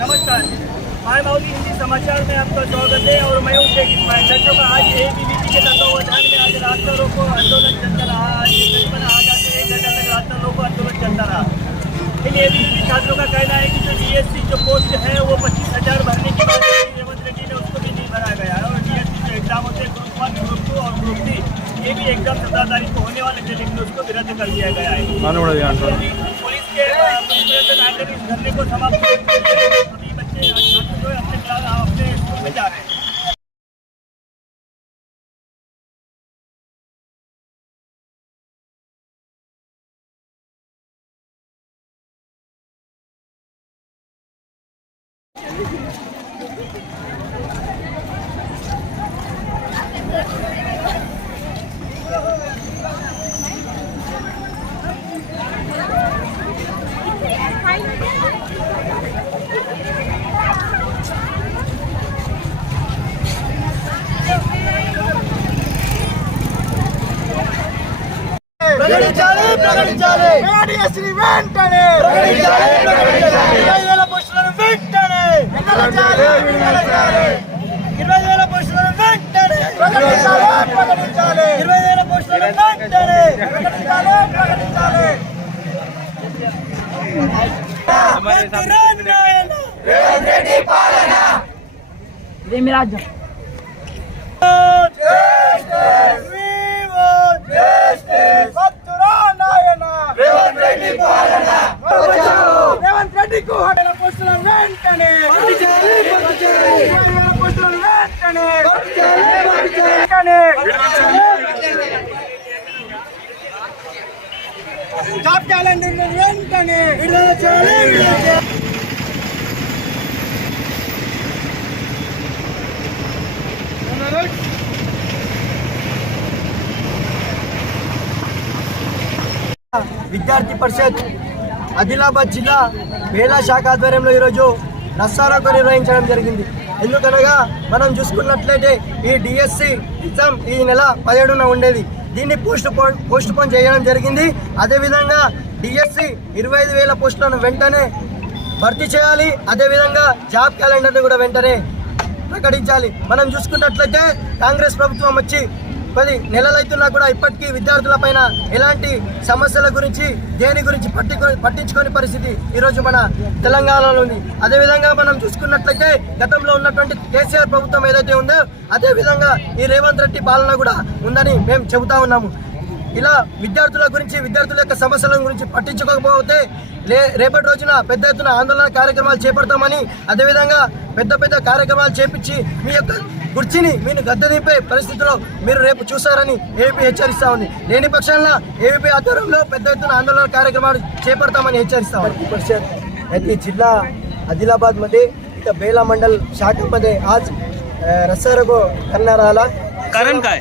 नमस्कार, माय माउली हिंदी समाचार में आपका स्वागत है और मैं हूं शेख इस्माइल। दर्शकों का आज एबीवीपी के तत्वावधान में आज रास्ता रोको आंदोलन चलता रहा। आज तकरीबन आधा से 1 घंटा तक रास्ता रोको आंदोलन चलता रहा। इन एबीवीपी छात्रों का कहना है कि जो डीएससी जो पोस्ट है वो 25,000 भरने की बात है, रेवंत रेड्डी ने उसको भी नहीं भरा गया है। और डीएससी जो एग्जाम होते हैं ग्रुप 1, ग्रुप 2 और ग्रुप 3, ये भी एग्जाम 17 तारीख को होने वाले थे, लेकिन उसको भी रद्द कर दिया गया है। पुलिस के इस धरने को समाप्त सभी बच्चे जो अपने स्कूल में जा रहे हैं। ప్రకటించాలి ఏడీఎస్ని వెంటనే ప్రకటించాలి 20,000 పోస్టులను వెంటనే విడుదల చేయాలి 20,000 పోస్టులను వెంటనే ప్రకటించాలి 20,000 పోస్టులను వెంటనే ప్రకటించాలి రేవంత్ రెడ్డి పాలన ఇదే మీ రాజ్యం రేవంత్ రెడ్డి కు పోస్టుల వెంటనే జాబ్ క్యాలెండర్ వెంటనే విడుదల చేయాలి. విద్యార్థి పరిషత్ ఆదిలాబాద్ జిల్లా మహిళా శాఖ ఆధ్వర్యంలో ఈరోజు రస్సారోకో నిర్వహించడం జరిగింది. ఎందుకనగా మనం చూసుకున్నట్లయితే ఈ డిఎస్సి ఎగ్జామ్ ఈ నెల 17న ఉండేది. దీన్ని పోస్ట్ పోన్ చేయడం జరిగింది. అదేవిధంగా డిఎస్సి 25,000 పోస్టులను వెంటనే భర్తీ చేయాలి. అదేవిధంగా జాబ్ క్యాలెండర్ని కూడా వెంటనే ప్రకటించాలి. మనం చూసుకున్నట్లయితే కాంగ్రెస్ ప్రభుత్వం వచ్చి 10 నెలలైతున్నా కూడా ఇప్పటికీ విద్యార్థుల పైన ఎలాంటి సమస్యల గురించి దేని గురించి పట్టించుకోని పరిస్థితి ఈరోజు మన తెలంగాణలో ఉంది. అదేవిధంగా మనం చూసుకున్నట్లయితే గతంలో ఉన్నటువంటి కేసీఆర్ ప్రభుత్వం ఏదైతే ఉందో అదేవిధంగా ఈ రేవంత్ రెడ్డి పాలన కూడా ఉందని మేము చెబుతా ఉన్నాము. ఇలా విద్యార్థుల గురించి విద్యార్థుల యొక్క సమస్యల గురించి పట్టించుకోకపోతే రేపటి రోజున పెద్ద ఎత్తున ఆందోళన కార్యక్రమాలు చేపడతామని, అదేవిధంగా పెద్ద కార్యక్రమాలు చేపించి మీ యొక్క కుర్చీని మీరు గద్దెదింపే పరిస్థితిలో మీరు రేపు చూస్తారని ఏవీపీ హెచ్చరిస్తా ఉంది. లేని పక్షంలో ఏవీపీ ఆధ్వర్యంలో పెద్ద ఎత్తున ఆందోళన కార్యక్రమాలు చేపడతామని హెచ్చరిస్తా ఉంది. जिल्हा आदिलाबादमध्ये इथं बेला मंडल शाखेमध्ये आज रस्ता रोको करण्यात आला. कारण काय?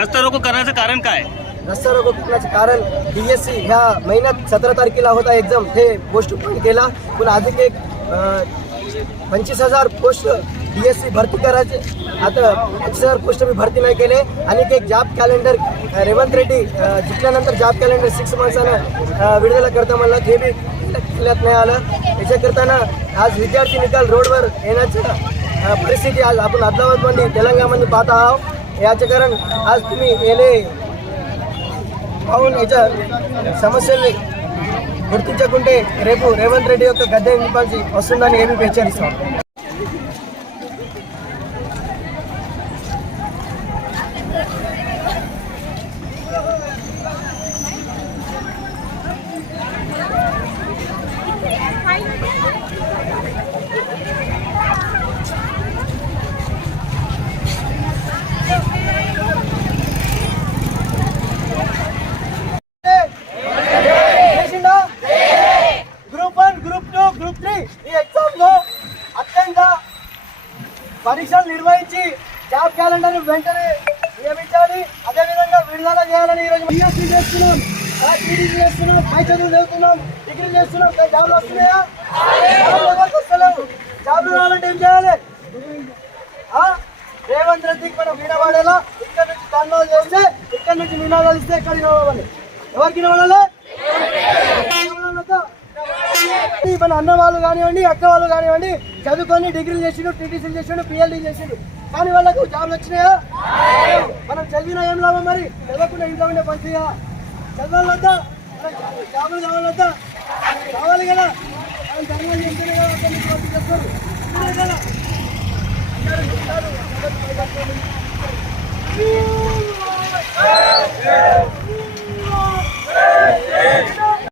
रस्ता रोको करण्याचं कारण काय? रस्ता रोको करण्याचं कारण डीएससी ह्या महिन्यात 17 तारखेला होता एक्झाम, ते पोस्ट पोन केला. पण अजून एक 25,000 पोस्ट डीएससी भरती करायचे. आता 25,000 पोस्ट मी भरती नाही केले. आणि एक जॉब कॅलेंडर रेवंत रेड्डी जिंकल्यानंतर जॉब कॅलेंडर 6 माणसानं विడుదల करता म्हणला, ते बी केल्यात नाही आलं. याच्याकरताना आज विद्यार्थी निकाल रोडवर येण्याची परिस्थिती आज आपण आदिलाबादमध्ये तेलंगणामध्ये पाहत आहोत. याचे कारण आज तुम्ही येणे पाहून याच्या సమస్యల్ని గుర్తించకుంటే రేపు రేవంత్ రెడ్డి యొక్క గద్దె నింపాల్సి వస్తుందని ఏబీపీ హెచ్చరిస్తాం. పరీక్షలు నిర్వహించి జాబ్ క్యాలెండర్ వెంటనే నియమించాలి. అదేవిధంగా విడుదల చేయాలని ఈరోజు బీఎస్సీ చేస్తున్నాం, టీడీ చేస్తున్నాం, పై చదువులు చదువుతున్నాం, డిగ్రీ చేస్తున్నాం. జాబ్లు వస్తున్నాయా? వస్తలేవు. జాబ్లు రావాలంటే ఏం చేయాలి? రేవంత్ రెడ్డికి మనం వినబడేలా ఇక్కడ నుంచి ధర్నాలు చేస్తే, ఇక్కడ నుంచి నినాదాలు ఇస్తే ఎక్కడికి రావాలి? ఎవరికి వినబడాలి? మన అన్న వాళ్ళు కానివ్వండి, అక్క వాళ్ళు కానివ్వండి, చదువుకొని డిగ్రీలు చేసిండు, టీటీసీలు చేసిండు, పిఎల్డీ చేసిండు, కానీ వాళ్ళకు జాబ్లు వచ్చినాయా? మనం చదివినా ఏం లాభం? మరి చదవకుండా ఇంట్లో ఉండే పనిచేయ చదవాలొద్దా? జాబులు కావాలొద్దా? కావాలి కదా. మనం ధర్మాలు చేస్తేనే కదా అందరినీ వర్క్ చేస్తారు. ఇదే కదా అందరూ చూస్తారు.